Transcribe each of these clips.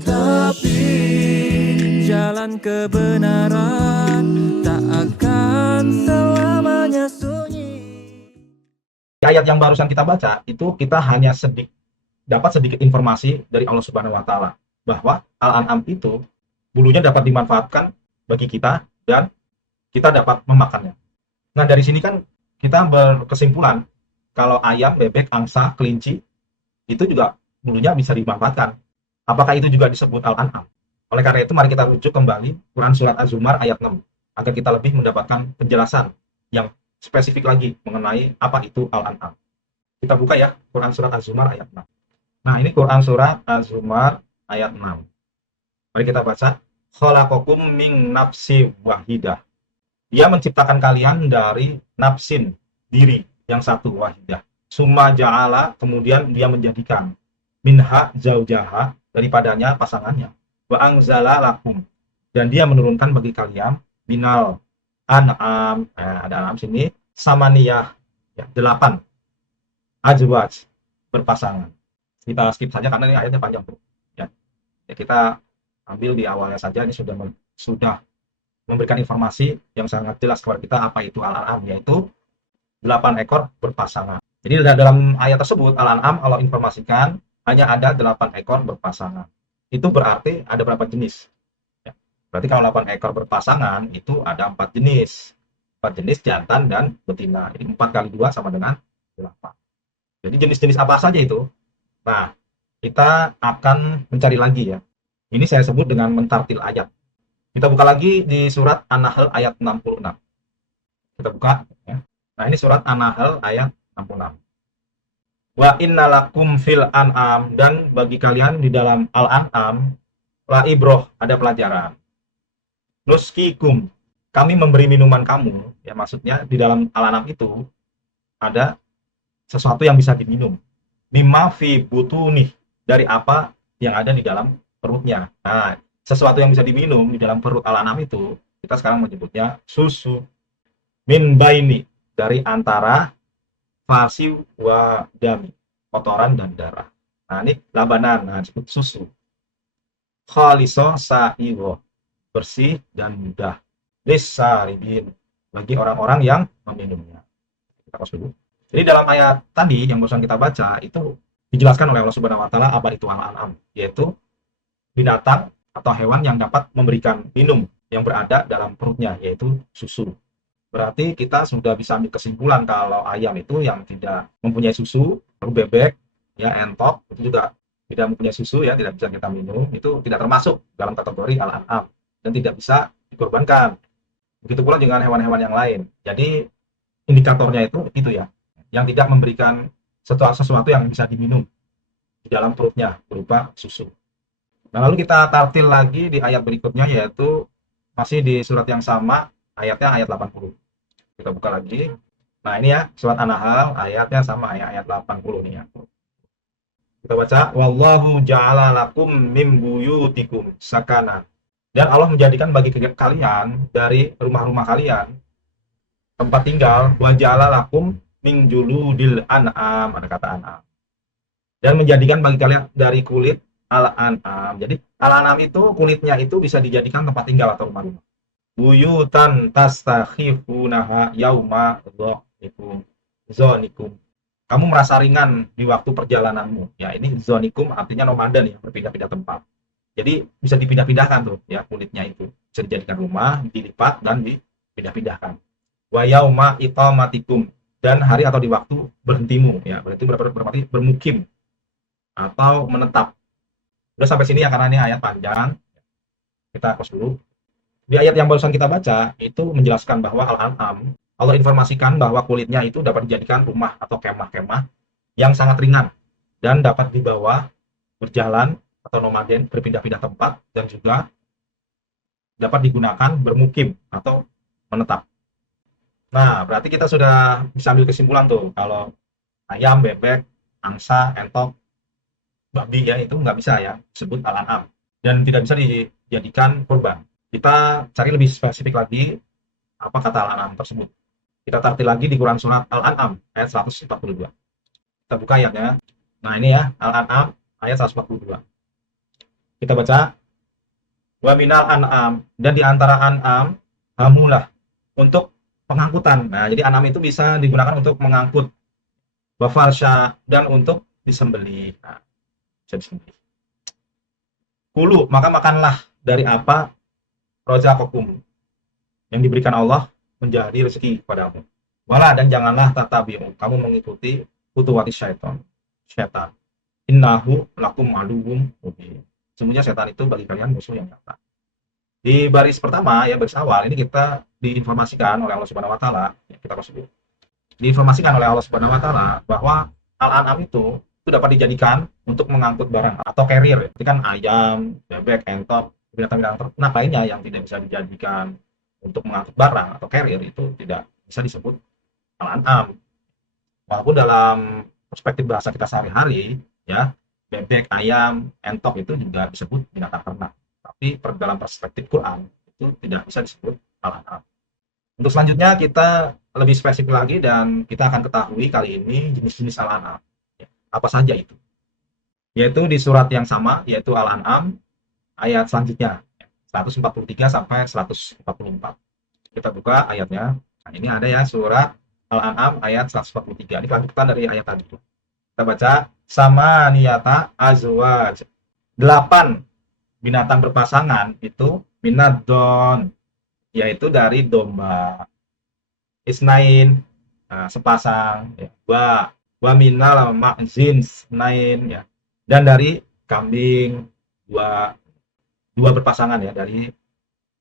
Tapi jalan kebenaran tak akan selamanya sunyi. Ayat yang barusan kita baca itu kita hanya dapat sedikit informasi dari Allah Subhanahu wa taala bahwa Al-An'am itu bulunya dapat dimanfaatkan bagi kita dan kita dapat memakannya. Nah, dari sini kan kita berkesimpulan kalau ayam, bebek, angsa, kelinci itu juga bulunya bisa dimanfaatkan. Apakah itu juga disebut Al-An'am? Oleh karena itu, mari kita rujuk kembali Quran Surat Az-Zumar ayat 6, agar kita lebih mendapatkan penjelasan yang spesifik lagi mengenai apa itu Al-An'am. Kita buka ya, Quran Surat Az-Zumar ayat 6. Nah, ini Quran Surat Az-Zumar ayat 6. Mari kita baca. Khalaqakum min nafsi wahidah. Dia menciptakan kalian dari nafsin, diri yang satu, wahidah. Summa ja'ala, kemudian dia menjadikan minha zaujaha, daripadanya pasangannya. Wa anzala lakum, dan dia menurunkan bagi kalian minal an'am, ada an'am sini, samaniyah, ya, 8 azwaj, berpasangan. Kita skip saja karena ini ayatnya panjang, ya. Ya, kita ambil di awalnya saja. Ini sudah memberikan informasi yang sangat jelas kepada kita apa itu Al-An'am, yaitu 8 ekor berpasangan. Jadi dalam ayat tersebut Al-An'am Allah informasikan hanya ada 8 ekor berpasangan. Itu berarti ada berapa jenis? Ya. Berarti kalau 8 ekor berpasangan itu ada 4 jenis. 4 jenis jantan dan betina. Jadi 4 kali 2 sama dengan 8. Jadi jenis-jenis apa saja itu? Nah, kita akan mencari lagi ya. Ini saya sebut dengan mentartil ayat. Kita buka lagi di surat An-Nahl ayat 66. Kita buka ya. Nah, ini surat An-Nahl ayat 66. Wa innalakum fil an'am, dan bagi kalian di dalam Al-An'am la ibroh, ada pelajaran. Nuskikum, kami memberi minuman kamu, ya maksudnya di dalam Al-An'am itu ada sesuatu yang bisa diminum. Mimma fi butunih, dari apa yang ada di dalam perutnya. Nah, sesuatu yang bisa diminum di dalam perut Al-An'am itu kita sekarang menyebutnya susu. Min baini, dari antara fasi wa dami, kotoran dan darah. Nah, ini labanan, nah, disebut susu. Khaliso sa'iwo, bersih dan mudah. Lisaribin, bagi orang-orang yang meminumnya. Kita pause dulu. Jadi dalam ayat tadi yang barusan kita baca itu dijelaskan oleh Allah Subhanahu wa taala apa itu Al-An'am, yaitu binatang atau hewan yang dapat memberikan minum yang berada dalam perutnya, yaitu susu. Berarti kita sudah bisa ambil kesimpulan kalau ayam itu yang tidak mempunyai susu, lalu bebek, ya entok, itu juga tidak mempunyai susu, ya tidak bisa kita minum, itu tidak termasuk dalam kategori Al-An'am dan tidak bisa dikorbankan. Begitu pula dengan hewan-hewan yang lain. Jadi indikatornya itu ya, yang tidak memberikan sesuatu yang bisa diminum di dalam perutnya berupa susu. Nah, lalu kita tartil lagi di ayat berikutnya, yaitu masih di surat yang sama, ayatnya ayat 80. Kita buka lagi. Nah, ini ya, surat An-Nahl ayatnya sama ya, ayat 80 nih ya. Kita baca, wallahu ja'ala lakum mim buyutikum sakana. Dan Allah menjadikan bagi kalian dari rumah-rumah kalian tempat tinggal, wa ja'ala lakum min juludil an'am, ada kata an'am. Dan menjadikan bagi kalian dari kulit Al-An'am. Jadi Al-An'am itu kulitnya itu bisa dijadikan tempat tinggal atau rumah-rumah. Buyutan tastakhifunaha yauma zonikum. Kamu merasa ringan di waktu perjalananmu. Ya, ini zonikum artinya nomaden ya, berpindah-pindah tempat. Jadi bisa dipindah-pindahkan tuh ya, kulitnya itu. Bisa dijadikan rumah, dilipat dan dipindah-pindahkan. Wa yauma iqamatikum, dan hari atau di waktu berhentimu ya. Berarti berarti bermukim atau menetap. Udah sampai sini ya, karena ini ayat panjang. Kita pause dulu. Di ayat yang barusan kita baca itu menjelaskan bahwa Al-An'am Allah informasikan bahwa kulitnya itu dapat dijadikan rumah atau kemah-kemah yang sangat ringan dan dapat dibawa berjalan atau nomaden, berpindah-pindah tempat, dan juga dapat digunakan bermukim atau menetap. Nah, berarti kita sudah bisa ambil kesimpulan tuh kalau ayam, bebek, angsa, entok, babi ya itu nggak bisa ya disebut Al-An'am dan tidak bisa dijadikan kurban. Kita cari lebih spesifik lagi apa kata Al-An'am tersebut. Kita tartil lagi di Quran surat Al-An'am ayat 142. Kita buka ayatnya. Nah, ini ya Al-An'am ayat 142. Kita baca, wa minal an'am, dan di antara an'am hamulah, untuk pengangkutan. Nah, jadi an'am itu bisa digunakan untuk mengangkut, wa farsha, dan untuk disembelih. Nah, bisa disembelih. Kulu, maka makanlah dari apa rozaqakum, yang diberikan Allah menjadi rezeki kepadamu. Wala, dan janganlah tatabi'u, kamu mengikuti khutuwati syaitan. Innahu lakum aduwwum mubin. Sesungguhnya setan itu bagi kalian musuh yang nyata. Di baris pertama, ya baris awal, ini kita diinformasikan oleh Allah Subhanahu wa taala, ya, kita tersebut. Diinformasikan oleh Allah Subhanahu wa taala bahwa al-an'am itu dapat dijadikan untuk mengangkut barang atau carrier. Itu kan ayam, bebek, entok, binatang-binatang ternak lainnya yang tidak bisa dijadikan untuk mengangkut barang atau carrier itu tidak bisa disebut al-an'am. Walaupun dalam perspektif bahasa kita sehari-hari, ya, bebek, ayam, entok itu juga disebut binatang ternak. Tapi dalam perspektif Quran itu tidak bisa disebut al-an'am. Untuk selanjutnya kita lebih spesifik lagi dan kita akan ketahui kali ini jenis-jenis al-an'am. Ya, apa saja itu? Yaitu di surat yang sama, yaitu Al-An'am ayat selanjutnya, 143 sampai 144. Kita buka ayatnya. Nah, ini ada ya surat Al-An'am ayat 143. Ini kelanjutan dari ayat tadi. Kita baca, sama niyata azwaj. 8 binatang berpasangan itu minadon, yaitu dari domba. Isnain, nah, sepasang, ya. Wa minal ma'zin nain, ya. Dan dari kambing dua berpasangan, ya, dari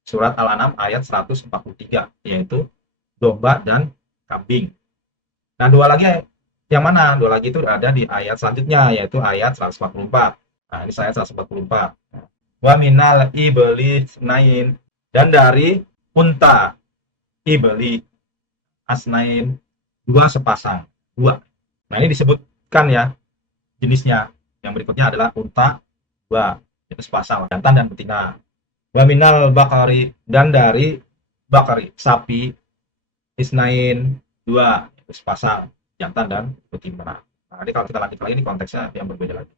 surat Al-An'am ayat 143, yaitu domba dan kambing. Nah, dua lagi yang mana? Dua lagi itu ada di ayat selanjutnya, yaitu ayat 144. Nah, ini ayat 144. Wa minal ibli nain, dan dari unta ibli asnain, 2 sepasang, 2. Nah, ini disebutkan ya jenisnya. Yang berikutnya adalah unta 2, itu sepasang, jantan dan betina. Wa minal bakari, dan dari bakari, sapi, isnain, 2, itu sepasang, jantan dan betina. Nah, ini kalau kita lanjut lagi, ini konteksnya yang berbeda lagi.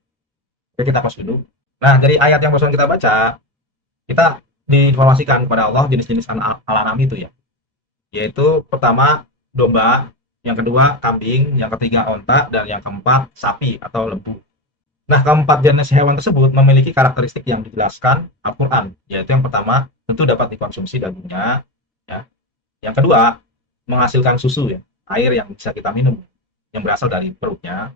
Oke, kita pause dulu. Nah, dari ayat yang barusan kita baca, kita diinformasikan kepada Allah jenis-jenis al-an'am itu ya. Yaitu pertama domba, yang kedua kambing, yang ketiga onta, dan yang keempat sapi atau lembu. Nah, keempat jenis hewan tersebut memiliki karakteristik yang dijelaskan Al-Quran, yaitu yang pertama tentu dapat dikonsumsi dagingnya, ya. Yang kedua menghasilkan susu, ya, air yang bisa kita minum yang berasal dari perutnya.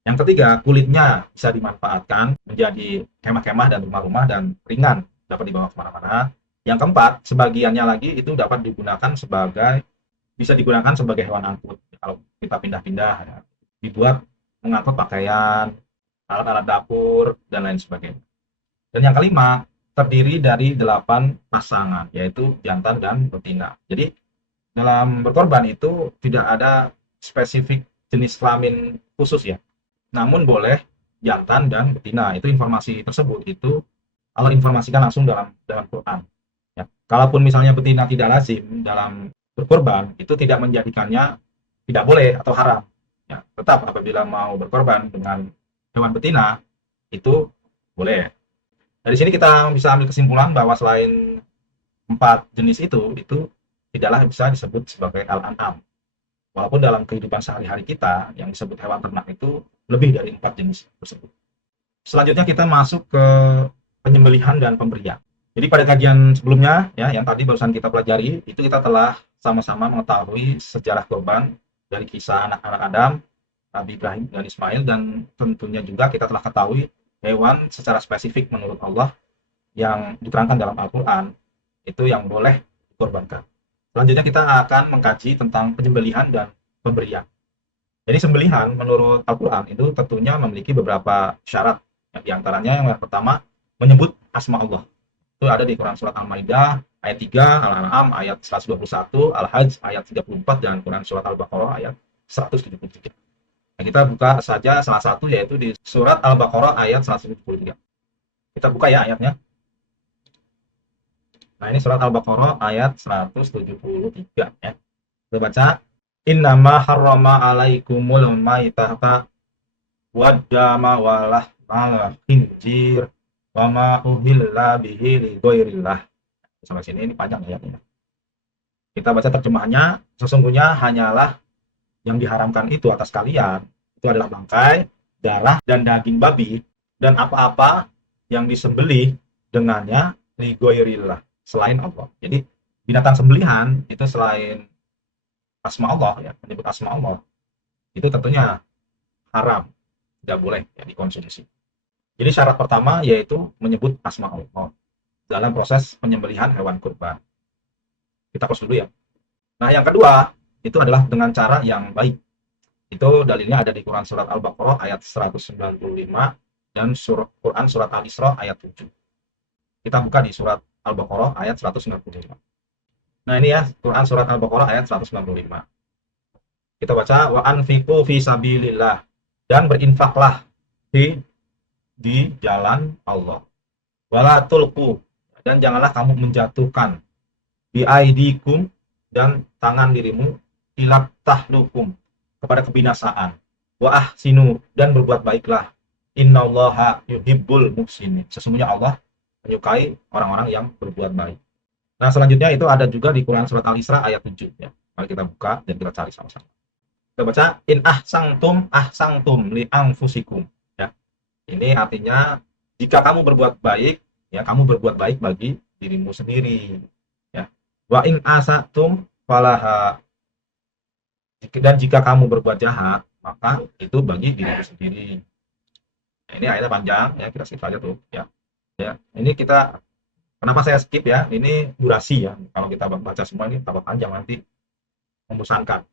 Yang ketiga kulitnya bisa dimanfaatkan menjadi kemah-kemah dan rumah-rumah dan ringan, dapat dibawa kemana-mana. Yang keempat, sebagiannya lagi itu dapat bisa digunakan sebagai hewan angkut. Kalau kita pindah-pindah, ya, dibuat mengangkut pakaian, alat-alat dapur, dan lain sebagainya. Dan yang kelima, terdiri dari 8 pasangan, yaitu jantan dan betina. Jadi dalam berkorban itu tidak ada spesifik jenis kelamin khusus ya. Namun boleh jantan dan betina. Itu informasi tersebut itu Allah informasikan langsung dalam Quran. Ya. Kalaupun misalnya betina tidak lazim dalam berkorban, itu tidak menjadikannya tidak boleh atau haram. Ya. Tetap apabila mau berkorban dengan hewan betina, itu boleh. Dari sini kita bisa ambil kesimpulan bahwa selain 4 jenis itu tidaklah bisa disebut sebagai al-an'am. Walaupun dalam kehidupan sehari-hari kita yang disebut hewan ternak itu lebih dari 4 jenis tersebut. Selanjutnya kita masuk ke penyembelihan dan pemberian. Jadi pada kajian sebelumnya ya yang tadi barusan kita pelajari itu kita telah sama-sama mengetahui sejarah korban dari kisah anak-anak Adam, Nabi Ibrahim dan Ismail, dan tentunya juga kita telah ketahui hewan secara spesifik menurut Allah yang diterangkan dalam Al-Quran itu yang boleh dikorbankan. Selanjutnya kita akan mengkaji tentang penyembelihan dan pemberian. Jadi sembelihan menurut Al-Quran itu tentunya memiliki beberapa syarat. Yang diantaranya yang pertama menyebut asma Allah. Itu ada di Quran surat Al-Maidah ayat 3, Al-An'am ayat 121, Al-Hajj ayat 34, dan Quran surat Al-Baqarah ayat 173. Nah, kita buka saja salah satu yaitu di surat Al-Baqarah ayat 173. Kita buka ya ayatnya. Nah, ini surat Al-Baqarah ayat 173 ya. Kita baca, innama harrama alaikumul maitata waddama walahmal khinjir wa ma uhilla bihi li ghairillah. Sampai sini ini panjang ya. Kita baca terjemahannya, sesungguhnya hanyalah yang diharamkan itu atas kalian itu adalah bangkai, darah dan daging babi dan apa-apa yang disembelih dengannya li ghairillah, selain Allah. Jadi binatang sembelihan itu selain asma Allah ya, menyebut asma Allah itu tentunya haram, tidak boleh ya dikonsumsi. Jadi syarat pertama yaitu menyebut asma Allah dalam proses penyembelihan hewan kurban. Kita pause dulu ya. Nah, yang kedua itu adalah dengan cara yang baik. Itu dalilnya ada di Quran surat Al-Baqarah ayat 195 dan Quran surat Al-Isra ayat 7. Kita buka di surat Al-Baqarah ayat 195. Nah, ini ya Quran surat Al-Baqarah ayat 195. Kita baca wa anfiqu fi sabilillah, dan berinfaklah di jalan Allah. Wala tulqu, dan janganlah kamu menjatuhkan bi aidikum, dan tangan dirimu, ilat tahlukum, kepada kebinasaan. Wa ahsinu, dan berbuat baiklah. Innallaha yuhibbul muhsinin, sesungguhnya Allah menyukai orang-orang yang berbuat baik. Nah, selanjutnya itu ada juga di Quran surat Al-Isra ayat 7 ya. Mari kita buka dan kita cari sama-sama. Kita baca in ahsangtum li anfusikum ya. Ini artinya jika kamu berbuat baik ya, kamu berbuat baik bagi dirimu sendiri ya. Wa in asatum falaha, dan jika kamu berbuat jahat maka itu bagi dirimu sendiri. Nah, ini ayatnya panjang ya, kita skip aja tuh ya. Ya, ini kita kenapa saya skip ya? Ini durasi ya. Kalau kita baca semua ini tambah panjang nanti membosankan.